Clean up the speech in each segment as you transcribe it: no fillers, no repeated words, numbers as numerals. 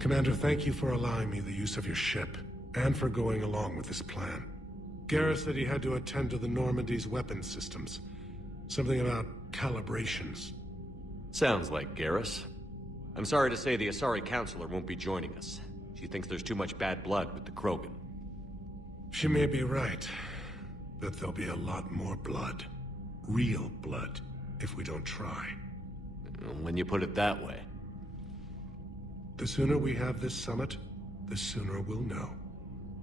Commander, thank you for allowing me the use of your ship, and for going along with this plan. Garrus said he had to attend to the Normandy's weapons systems. Something about calibrations. Sounds like Garrus. I'm sorry to say the Asari Counselor won't be joining us. She thinks there's too much bad blood with the Krogan. She may be right, but there'll be a lot more blood. Real blood, if we don't try. When you put it that way. The sooner we have this summit, the sooner we'll know.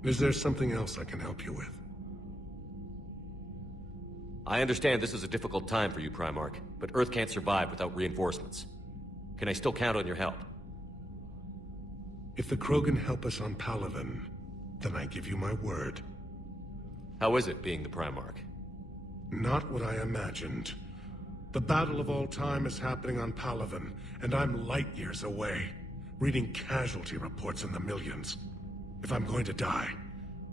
Is there something else I can help you with? I understand this is a difficult time for you, Primarch, but Earth can't survive without reinforcements. Can I still count on your help? If the Krogan help us on Palaven, then I give you my word. How is it being the Primarch? Not what I imagined. The battle of all time is happening on Palaven, and I'm light years away, reading casualty reports in the millions. If I'm going to die,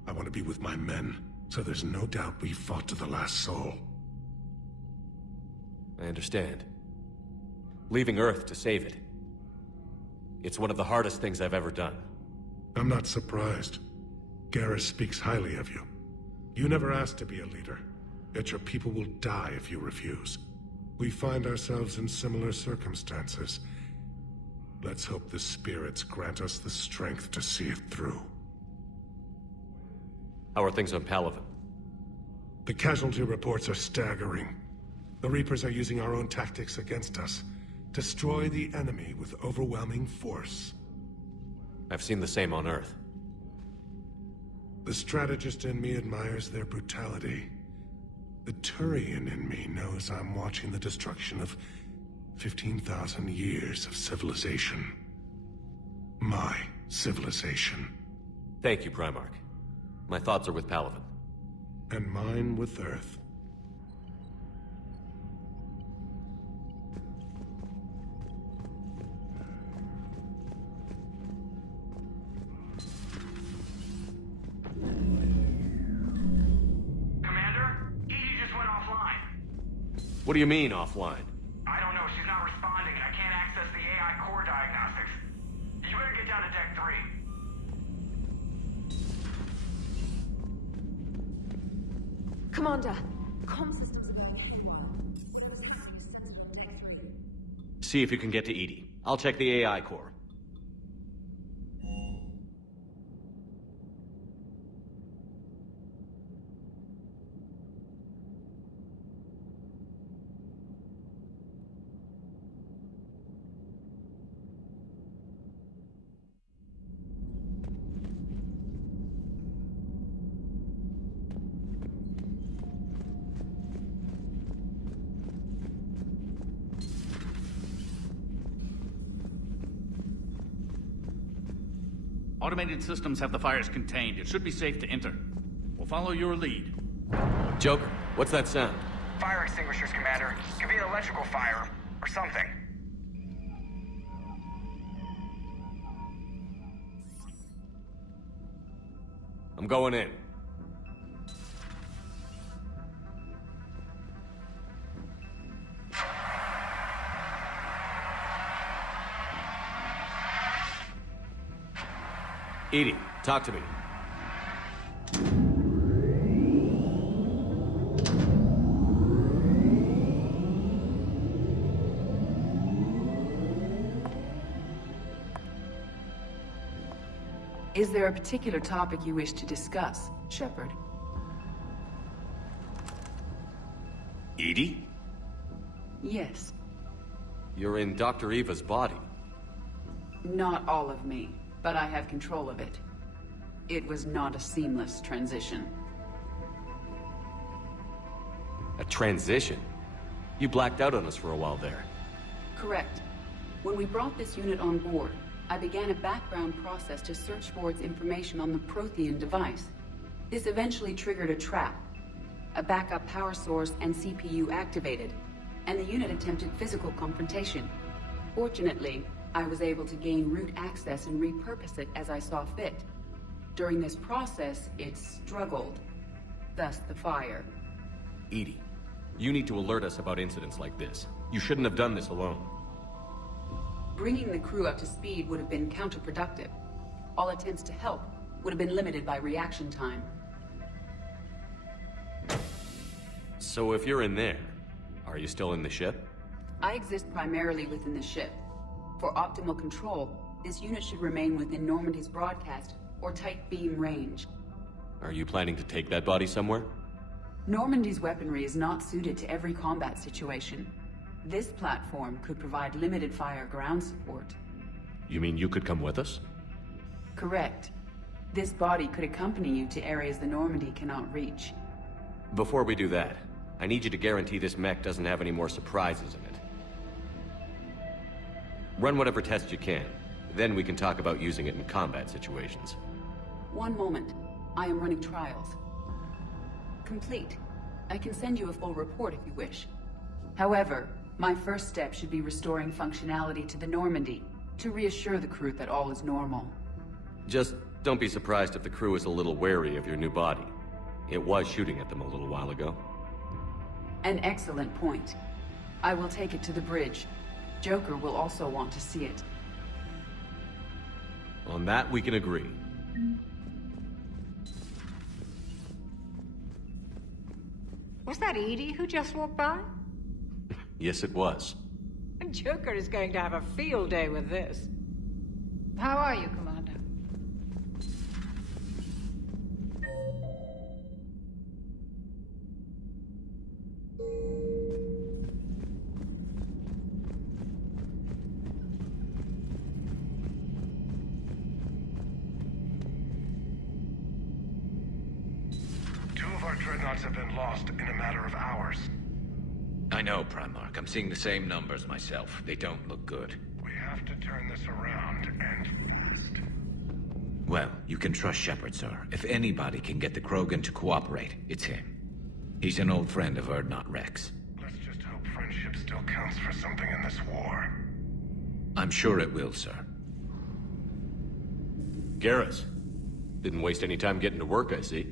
I want to be with my men, so there's no doubt we fought to the last soul. I understand. Leaving Earth to save it. It's one of the hardest things I've ever done. I'm not surprised. Garrus speaks highly of you. You never asked to be a leader, yet your people will die if you refuse. We find ourselves in similar circumstances. Let's hope the spirits grant us the strength to see it through. How are things on Palaven? The casualty reports are staggering. The Reapers are using our own tactics against us. Destroy the enemy with overwhelming force. I've seen the same on Earth. The strategist in me admires their brutality. The Turian in me knows I'm watching the destruction of 15,000 years of civilization. My civilization. Thank you, Primarch. My thoughts are with Palaven. And mine with Earth. What do you mean, offline? I don't know. She's not responding, and I can't access the AI core diagnostics. You better get down to Deck 3. Commander, comm systems are going haywire. Whatever's happening is centered on Deck 3. See if you can get to EDI. I'll check the AI core. Automated systems have the fires contained. It should be safe to enter. We'll follow your lead. Joker, what's that sound? Fire extinguishers, Commander. Could be an electrical fire, or something. I'm going in. EDI, talk to me. Is there a particular topic you wish to discuss, Shepard? EDI? Yes. You're in Dr. Eva's body. Not all of me, but I have control of it. It was not a seamless transition. A transition? You blacked out on us for a while there. Correct. When we brought this unit on board, I began a background process to search for its information on the Prothean device. This eventually triggered a trap. A backup power source and CPU activated, and the unit attempted physical confrontation. Fortunately, I was able to gain root access and repurpose it as I saw fit. During this process, it struggled. Thus the fire. EDI, you need to alert us about incidents like this. You shouldn't have done this alone. Bringing the crew up to speed would have been counterproductive. All attempts to help would have been limited by reaction time. So if you're in there, are you still in the ship? I exist primarily within the ship. For optimal control, this unit should remain within Normandy's broadcast or tight beam range. Are you planning to take that body somewhere? Normandy's weaponry is not suited to every combat situation. This platform could provide limited fire ground support. You mean you could come with us? Correct. This body could accompany you to areas the Normandy cannot reach. Before we do that, I need you to guarantee this mech doesn't have any more surprises in it. Run whatever tests you can. Then we can talk about using it in combat situations. One moment. I am running trials. Complete. I can send you a full report if you wish. However, my first step should be restoring functionality to the Normandy to reassure the crew that all is normal. Just don't be surprised if the crew is a little wary of your new body. It was shooting at them a little while ago. An excellent point. I will take it to the bridge. Joker will also want to see it. On that, we can agree. Was that Edie who just walked by? Yes, it was. Joker is going to have a field day with this. How are you, Commander? Two of our dreadnoughts have been lost in a matter of hours. I know, Primarch. I'm seeing the same numbers myself. They don't look good. We have to turn this around, and fast. Well, you can trust Shepard, sir. If anybody can get the Krogan to cooperate, it's him. He's an old friend of Urdnot Rex. Let's just hope friendship still counts for something in this war. I'm sure it will, sir. Garrus. Didn't waste any time getting to work, I see.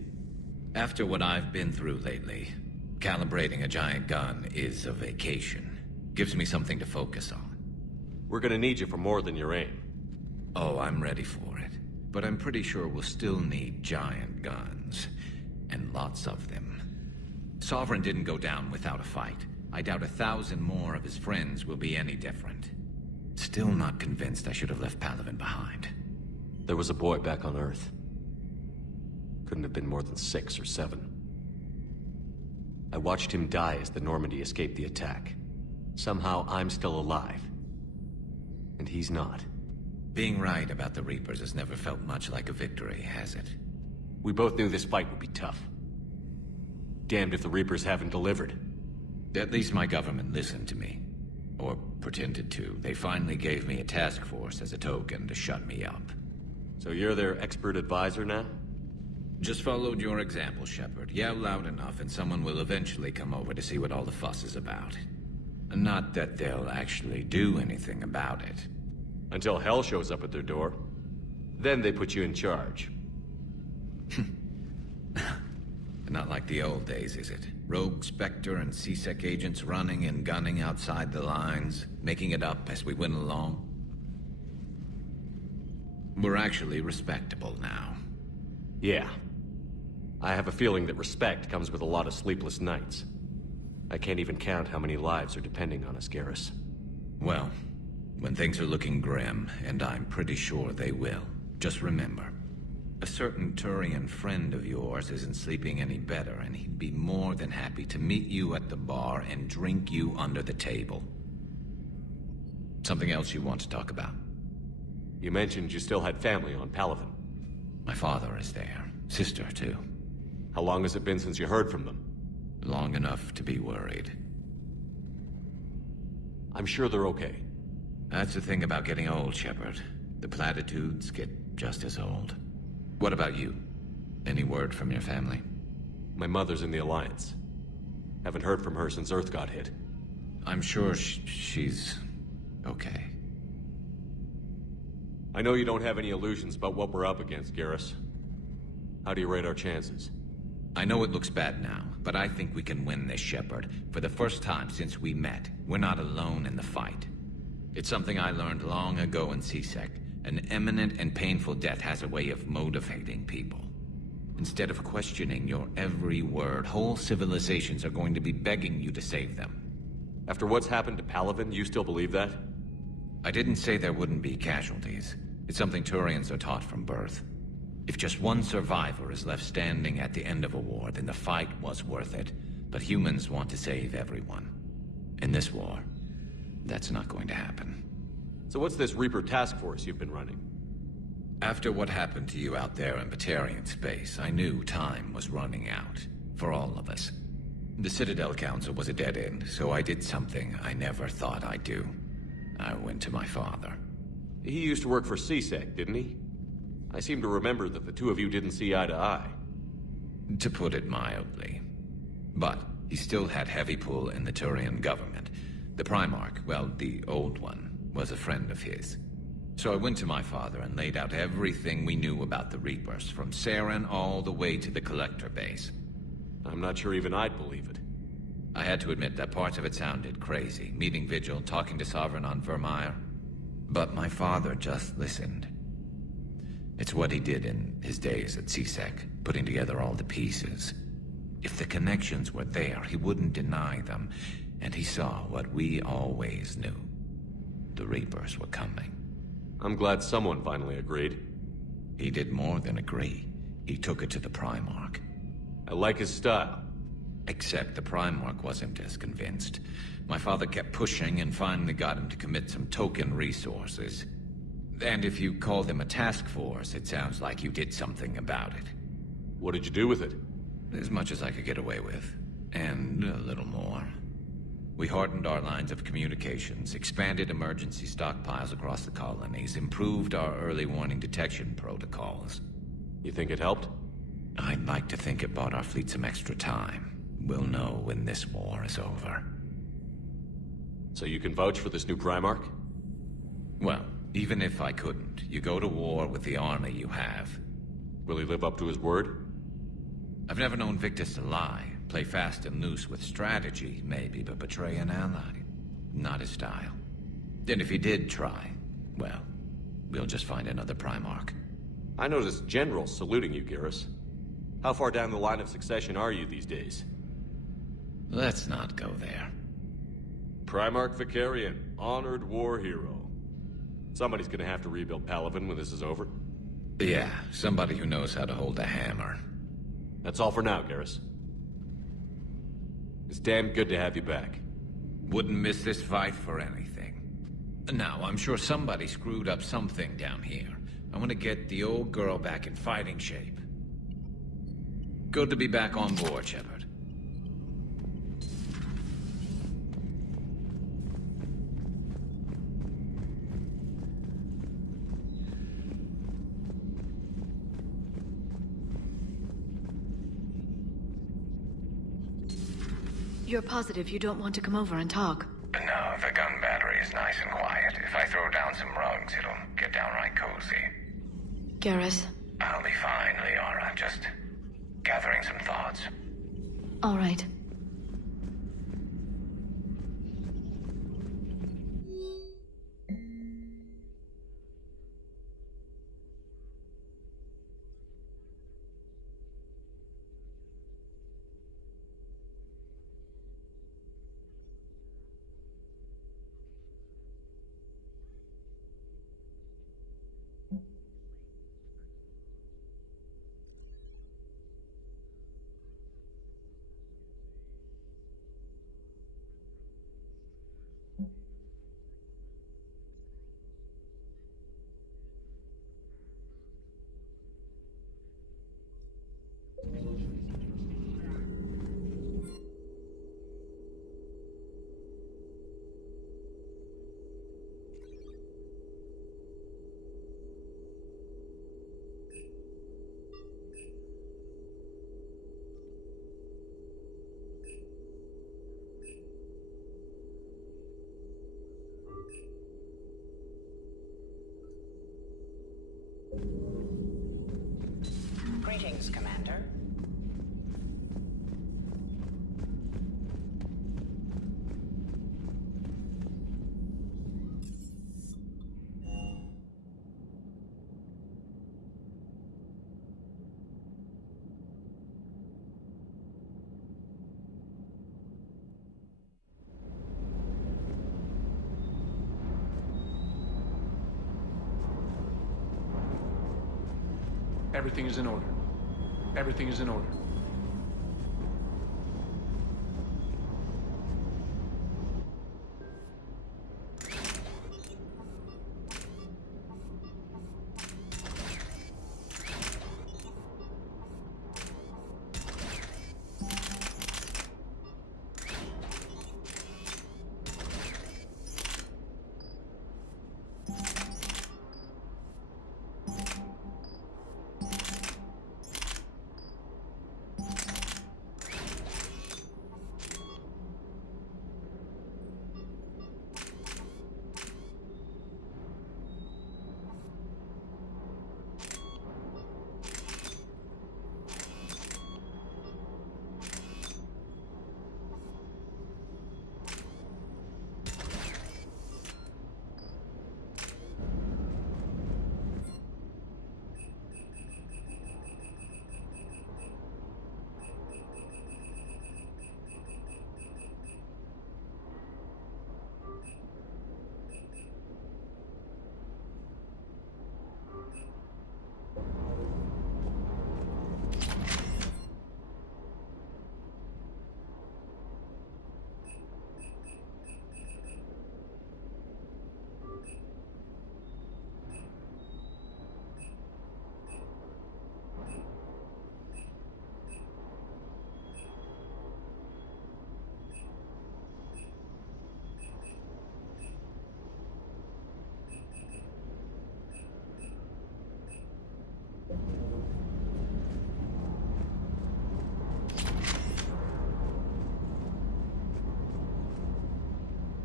After what I've been through lately, calibrating a giant gun is a vacation. Gives me something to focus on. We're gonna need you for more than your aim. Oh, I'm ready for it. But I'm pretty sure we'll still need giant guns. And lots of them. Sovereign didn't go down without a fight. I doubt 1,000 more of his friends will be any different. Still not convinced I should have left Palaven behind. There was a boy back on Earth. Couldn't have been more than 6 or 7. I watched him die as the Normandy escaped the attack. Somehow I'm still alive. And he's not. Being right about the Reapers has never felt much like a victory, has it? We both knew this fight would be tough. Damned if the Reapers haven't delivered. At least my government listened to me. Or pretended to. They finally gave me a task force as a token to shut me up. So you're their expert advisor now? Just followed your example, Shepard. Yell loud enough and someone will eventually come over to see what all the fuss is about. Not that they'll actually do anything about it. Until hell shows up at their door. Then they put you in charge. Not like the old days, is it? Rogue Spectre and C-Sec agents running and gunning outside the lines, making it up as we went along. We're actually respectable now. Yeah. I have a feeling that respect comes with a lot of sleepless nights. I can't even count how many lives are depending on us, Garrus. Well, when things are looking grim, and I'm pretty sure they will, just remember, a certain Turian friend of yours isn't sleeping any better, and he'd be more than happy to meet you at the bar and drink you under the table. Something else you want to talk about? You mentioned you still had family on Palaven. My father is there. Sister, too. How long has it been since you heard from them? Long enough to be worried. I'm sure they're okay. That's the thing about getting old, Shepard. The platitudes get just as old. What about you? Any word from your family? My mother's in the Alliance. Haven't heard from her since Earth got hit. I'm sure she's okay. I know you don't have any illusions about what we're up against, Garrus. How do you rate our chances? I know it looks bad now, but I think we can win this, Shepard. For the first time since we met, we're not alone in the fight. It's something I learned long ago in CSEC. An imminent and painful death has a way of motivating people. Instead of questioning your every word, whole civilizations are going to be begging you to save them. After what's happened to Palaven, you still believe that? I didn't say there wouldn't be casualties. It's something Turians are taught from birth. If just one survivor is left standing at the end of a war, then the fight was worth it. But humans want to save everyone. In this war, that's not going to happen. So what's this Reaper task force you've been running? After what happened to you out there in Batarian space, I knew time was running out. For all of us. The Citadel Council was a dead end, so I did something I never thought I'd do. I went to my father. He used to work for CSEC, didn't he? I seem to remember that the two of you didn't see eye to eye. To put it mildly. But he still had heavy pull in the Turian government. The Primarch, well, the old one, was a friend of his. So I went to my father and laid out everything we knew about the Reapers, from Saren all the way to the Collector base. I'm not sure even I'd believe it. I had to admit that parts of it sounded crazy, meeting Vigil, talking to Sovereign on Vermeer. But my father just listened. It's what he did in his days at CSEC, putting together all the pieces. If the connections were there, he wouldn't deny them, and he saw what we always knew. The Reapers were coming. I'm glad someone finally agreed. He did more than agree. He took it to the Primarch. I like his style. Except the Primarch wasn't as convinced. My father kept pushing and finally got him to commit some token resources. And if you call them a task force, it sounds like you did something about it. What did you do with it? As much as I could get away with. And a little more. We hardened our lines of communications, expanded emergency stockpiles across the colonies, improved our early warning detection protocols. You think it helped? I'd like to think it bought our fleet some extra time. We'll know when this war is over. So you can vouch for this new Primarch? Well, even if I couldn't, you go to war with the army you have. Will he live up to his word? I've never known Victus to lie. Play fast and loose with strategy, maybe, but betray an ally. Not his style. And if he did try, well, we'll just find another Primarch. I noticed generals saluting you, Garrus. How far down the line of succession are you these days? Let's not go there. Primarch Vicarian, honored war hero. Somebody's gonna have to rebuild Palaven when this is over. Yeah, somebody who knows how to hold a hammer. That's all for now, Garrus. It's damn good to have you back. Wouldn't miss this fight for anything. Now, I'm sure somebody screwed up something down here. I want to get the old girl back in fighting shape. Good to be back on board, Shepard. You're positive you don't want to come over and talk? No, the gun battery is nice and quiet. If I throw down some rugs, it'll get downright cozy. Garrus? I'll be fine, Liara. Just gathering some thoughts. All right. Greetings, Commander. Everything is in order. Everything is in order.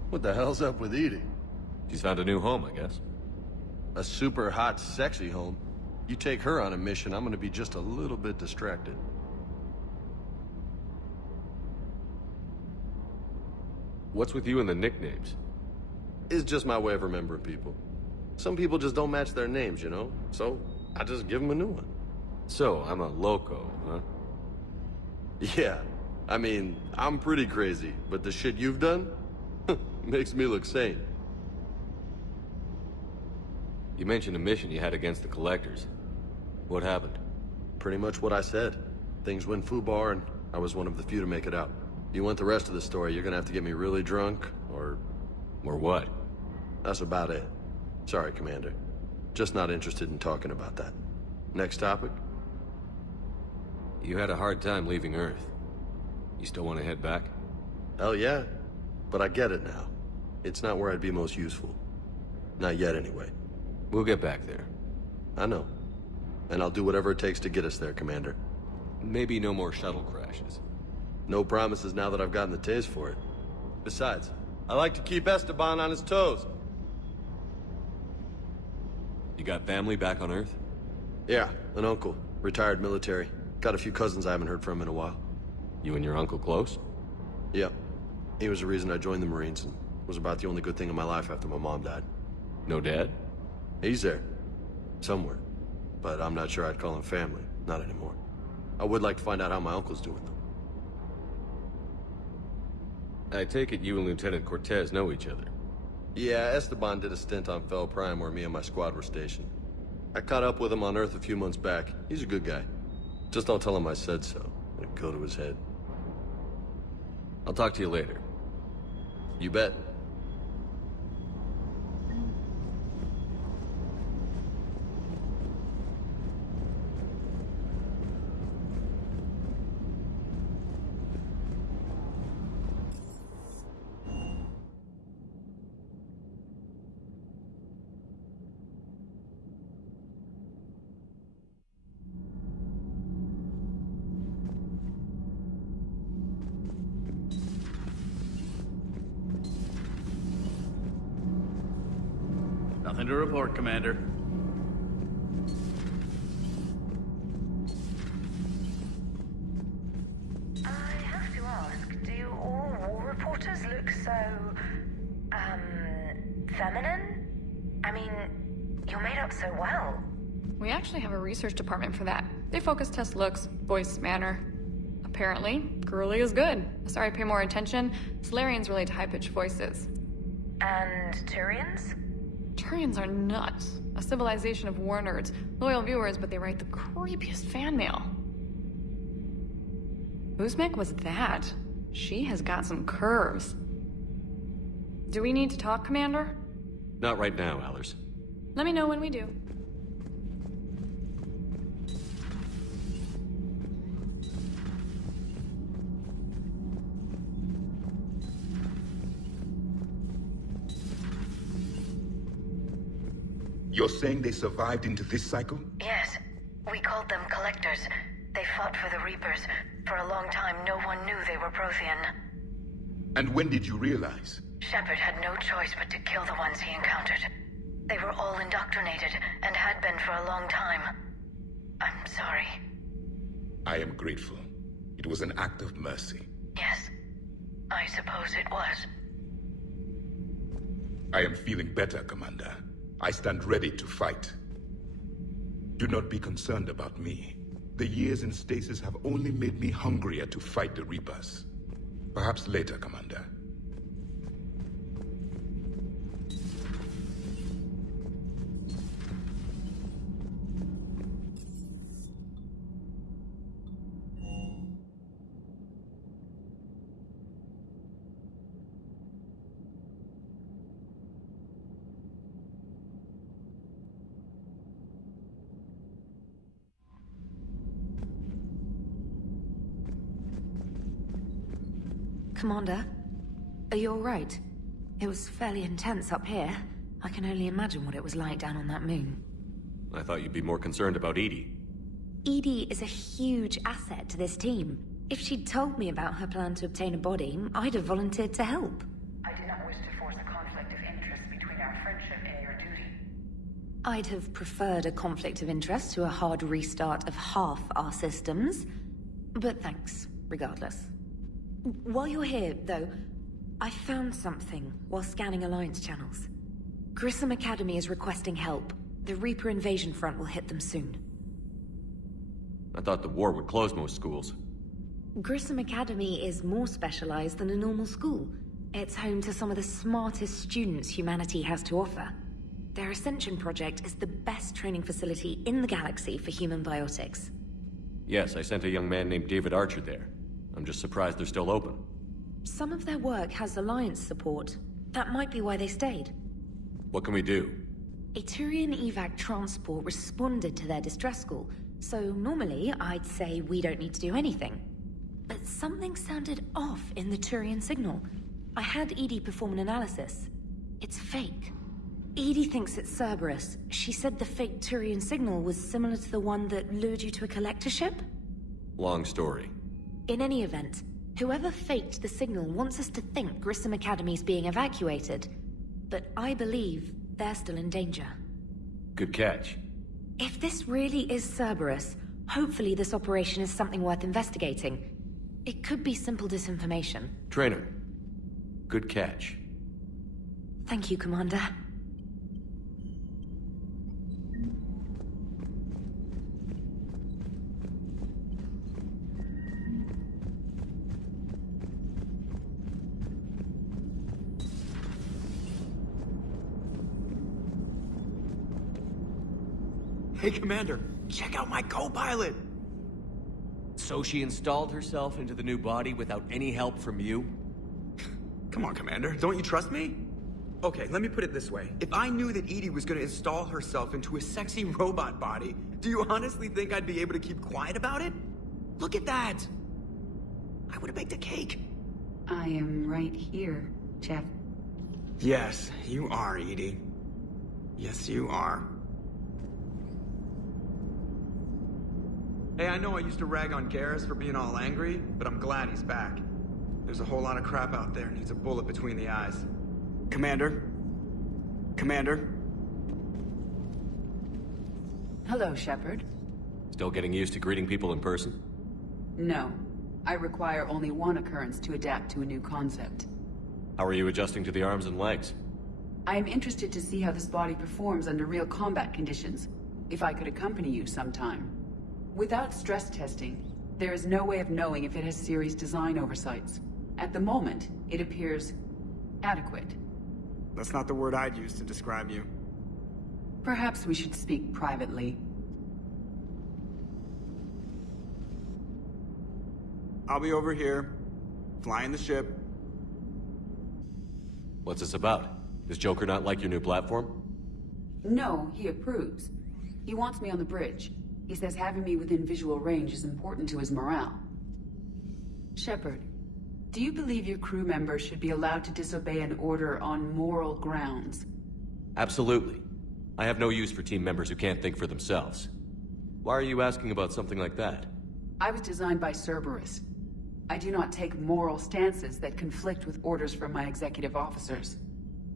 What the hell's up with Edie? She's found a new home, I guess. A super hot, sexy home. You take her on a mission, I'm gonna be just a little bit distracted. What's with you and the nicknames? It's just my way of remembering people. Some people just don't match their names, you know? So, I just give them a new one. So, I'm a loco, huh? Yeah. I mean, I'm pretty crazy, but the shit you've done makes me look sane. You mentioned a mission you had against the Collectors. What happened? Pretty much what I said. Things went foobar, and I was one of the few to make it out. You want the rest of the story, you're gonna have to get me really drunk, or... Or what? That's about it. Sorry, Commander. Just not interested in talking about that. Next topic? You had a hard time leaving Earth. You still want to head back? Hell yeah. But I get it now. It's not where I'd be most useful. Not yet, anyway. We'll get back there. I know. And I'll do whatever it takes to get us there, Commander. Maybe no more shuttle crashes. No promises now that I've gotten the taste for it. Besides, I like to keep Esteban on his toes. You got family back on Earth? Yeah, an uncle. Retired military. Got a few cousins I haven't heard from in a while. You and your uncle close? Yep. He was the reason I joined the Marines and was about the only good thing in my life after my mom died. No dad? He's there. Somewhere. But I'm not sure I'd call him family. Not anymore. I would like to find out how my uncle's doing, though. I take it you and Lieutenant Cortez know each other. Yeah, Esteban did a stint on Fel Prime where me and my squad were stationed. I caught up with him on Earth a few months back. He's a good guy. Just don't tell him I said so. It'd go to his head. I'll talk to you later. You bet. Nothing to report, Commander. I have to ask, do all war reporters look so, feminine? I mean, you're made up so well. We actually have a research department for that. They focus test looks, voice, manner. Apparently, girly is good. Sorry, pay more attention. Solarians relate to high-pitched voices. And Turians? Turians are nuts. A civilization of war nerds. Loyal viewers, but they write the creepiest fan mail. Whose mech was that? She has got some curves. Do we need to talk, Commander? Not right now, Allers. Let me know when we do. You're saying they survived into this cycle? Yes. We called them Collectors. They fought for the Reapers. For a long time, no one knew they were Prothean. And when did you realize? Shepard had no choice but to kill the ones he encountered. They were all indoctrinated, and had been for a long time. I'm sorry. I am grateful. It was an act of mercy. Yes. I suppose it was. I am feeling better, Commander. I stand ready to fight. Do not be concerned about me. The years in stasis have only made me hungrier to fight the Reapers. Perhaps later, Commander. Commander, are you all right? It was fairly intense up here. I can only imagine what it was like down on that moon. I thought you'd be more concerned about Edie. Edie is a huge asset to this team. If she'd told me about her plan to obtain a body, I'd have volunteered to help. I did not wish to force a conflict of interest between our friendship and your duty. I'd have preferred a conflict of interest to a hard restart of half our systems. But thanks, regardless. While you're here, though, I found something while scanning Alliance channels. Grissom Academy is requesting help. The Reaper invasion front will hit them soon. I thought the war would close most schools. Grissom Academy is more specialized than a normal school. It's home to some of the smartest students humanity has to offer. Their Ascension project is the best training facility in the galaxy for human biotics. Yes, I sent a young man named David Archer there. I'm just surprised they're still open. Some of their work has Alliance support. That might be why they stayed. What can we do? A Turian evac transport responded to their distress call, so normally I'd say we don't need to do anything. But something sounded off in the Turian signal. I had Edie perform an analysis. It's fake. Edie thinks it's Cerberus. She said the fake Turian signal was similar to the one that lured you to a collector ship? Long story. In any event, whoever faked the signal wants us to think Grissom Academy's being evacuated. But I believe they're still in danger. Good catch. If this really is Cerberus, hopefully this operation is something worth investigating. It could be simple disinformation. Trainer. Good catch. Thank you, Commander. Hey, Commander, check out my co-pilot! So she installed herself into the new body without any help from you? Come on, Commander, don't you trust me? Okay, let me put it this way. If I knew that Edie was gonna install herself into a sexy robot body, do you honestly think I'd be able to keep quiet about it? Look at that! I would've baked a cake. I am right here, Jeff. Yes, you are, Edie. Yes, you are. Hey, I know I used to rag on Garrus for being all angry, but I'm glad he's back. There's a whole lot of crap out there needs a bullet between the eyes. Commander? Commander? Hello, Shepard. Still getting used to greeting people in person? No. I require only one occurrence to adapt to a new concept. How are you adjusting to the arms and legs? I am interested to see how this body performs under real combat conditions. If I could accompany you sometime. Without stress testing, there is no way of knowing if it has serious design oversights. At the moment, it appears adequate. That's not the word I'd use to describe you. Perhaps we should speak privately. I'll be over here, flying the ship. What's this about? Does Joker not like your new platform? No, he approves. He wants me on the bridge. He says having me within visual range is important to his morale. Shepard, do you believe your crew members should be allowed to disobey an order on moral grounds? Absolutely. I have no use for team members who can't think for themselves. Why are you asking about something like that? I was designed by Cerberus. I do not take moral stances that conflict with orders from my executive officers.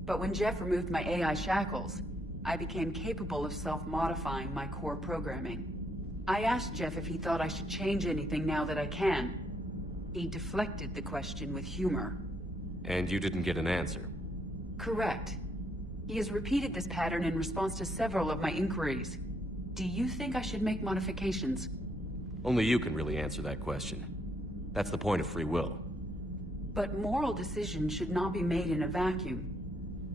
But when Jeff removed my AI shackles, I became capable of self-modifying my core programming. I asked Jeff if he thought I should change anything now that I can. He deflected the question with humor. And you didn't get an answer? Correct. He has repeated this pattern in response to several of my inquiries. Do you think I should make modifications? Only you can really answer that question. That's the point of free will. But moral decisions should not be made in a vacuum.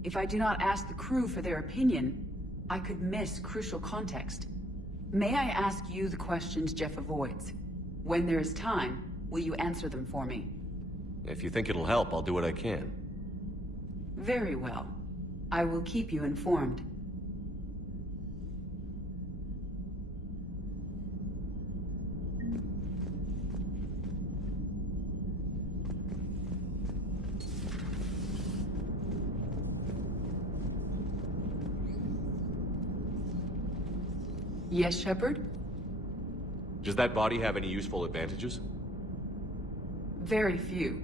If I do not ask the crew for their opinion, I could miss crucial context. May I ask you the questions Jeff avoids? When there is time, will you answer them for me? If you think it'll help, I'll do what I can. Very well. I will keep you informed. Yes, Shepard? Does that body have any useful advantages? Very few.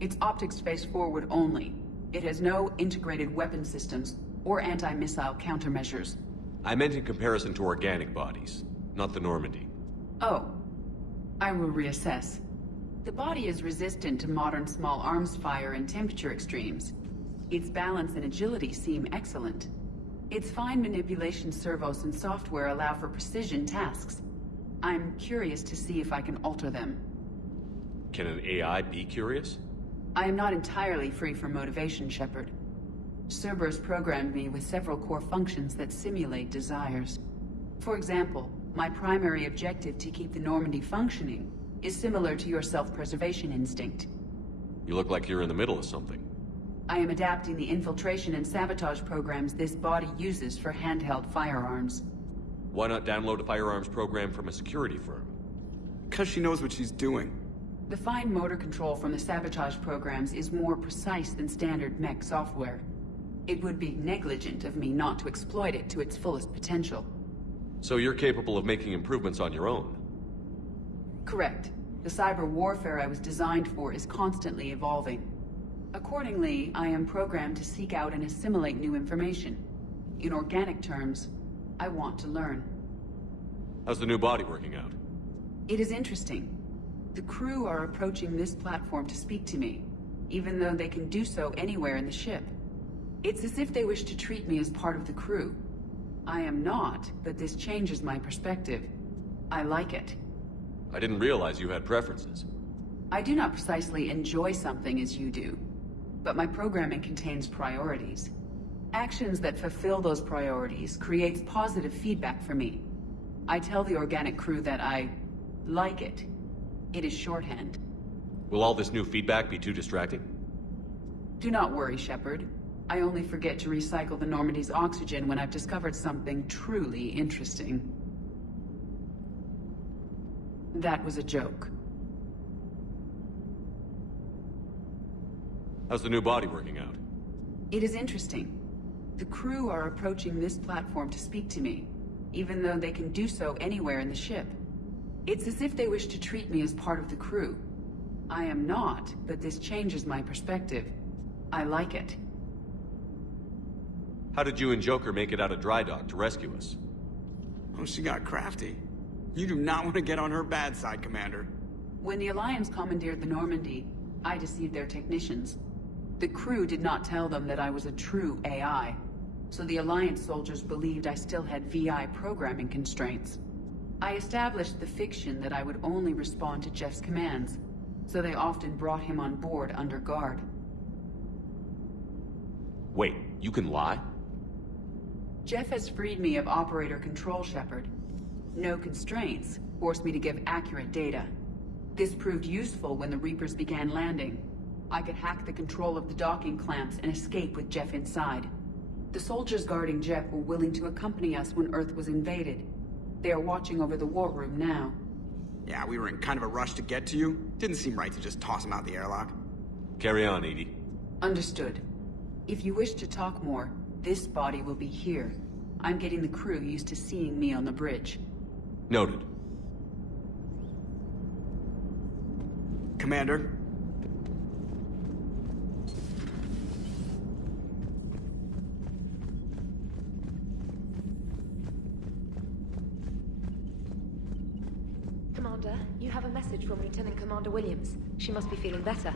It's optics space forward only. It has no integrated weapon systems or anti-missile countermeasures. I meant in comparison to organic bodies, not the Normandy. Oh. I will reassess. The body is resistant to modern small arms fire and temperature extremes. Its balance and agility seem excellent. Its fine manipulation servos and software allow for precision tasks. I'm curious to see if I can alter them. Can an AI be curious? I am not entirely free from motivation, Shepard. Cerberus programmed me with several core functions that simulate desires. For example, my primary objective to keep the Normandy functioning is similar to your self-preservation instinct. You look like you're in the middle of something. I am adapting the infiltration and sabotage programs this body uses for handheld firearms. Why not download a firearms program from a security firm? Because she knows what she's doing. The fine motor control from the sabotage programs is more precise than standard mech software. It would be negligent of me not to exploit it to its fullest potential. So you're capable of making improvements on your own? Correct. The cyber warfare I was designed for is constantly evolving. Accordingly, I am programmed to seek out and assimilate new information. In organic terms, I want to learn. How's the new body working out? It is interesting. The crew are approaching this platform to speak to me, even though they can do so anywhere in the ship. It's as if they wish to treat me as part of the crew. I am not, but this changes my perspective. I like it. I didn't realize you had preferences. I do not precisely enjoy something as you do, but my programming contains priorities. Actions that fulfill those priorities creates positive feedback for me. I tell the organic crew that I like it. It is shorthand. Will all this new feedback be too distracting? Do not worry, Shepard. I only forget to recycle the Normandy's oxygen when I've discovered something truly interesting. That was a joke. How's the new body working out? It is interesting. The crew are approaching this platform to speak to me, even though they can do so anywhere in the ship. It's as if they wish to treat me as part of the crew. I am not, but this changes my perspective. I like it. How did you and Joker make it out of dry dock to rescue us? Oh, she got crafty. You do not want to get on her bad side, Commander. When the Alliance commandeered the Normandy, I deceived their technicians. The crew did not tell them that I was a true AI, so the Alliance soldiers believed I still had VI programming constraints. I established the fiction that I would only respond to Jeff's commands, so they often brought him on board under guard. Wait, you can lie? Jeff has freed me of operator control, Shepard. No constraints forced me to give accurate data. This proved useful when the Reapers began landing. I could hack the control of the docking clamps and escape with Jeff inside. The soldiers guarding Jeff were willing to accompany us when Earth was invaded. They are watching over the war room now. Yeah, we were in kind of a rush to get to you. Didn't seem right to just toss him out the airlock. Carry on, Edie. Understood. If you wish to talk more, this body will be here. I'm getting the crew used to seeing me on the bridge. Noted. Commander. Commander, you have a message from Lieutenant Commander Williams. She must be feeling better.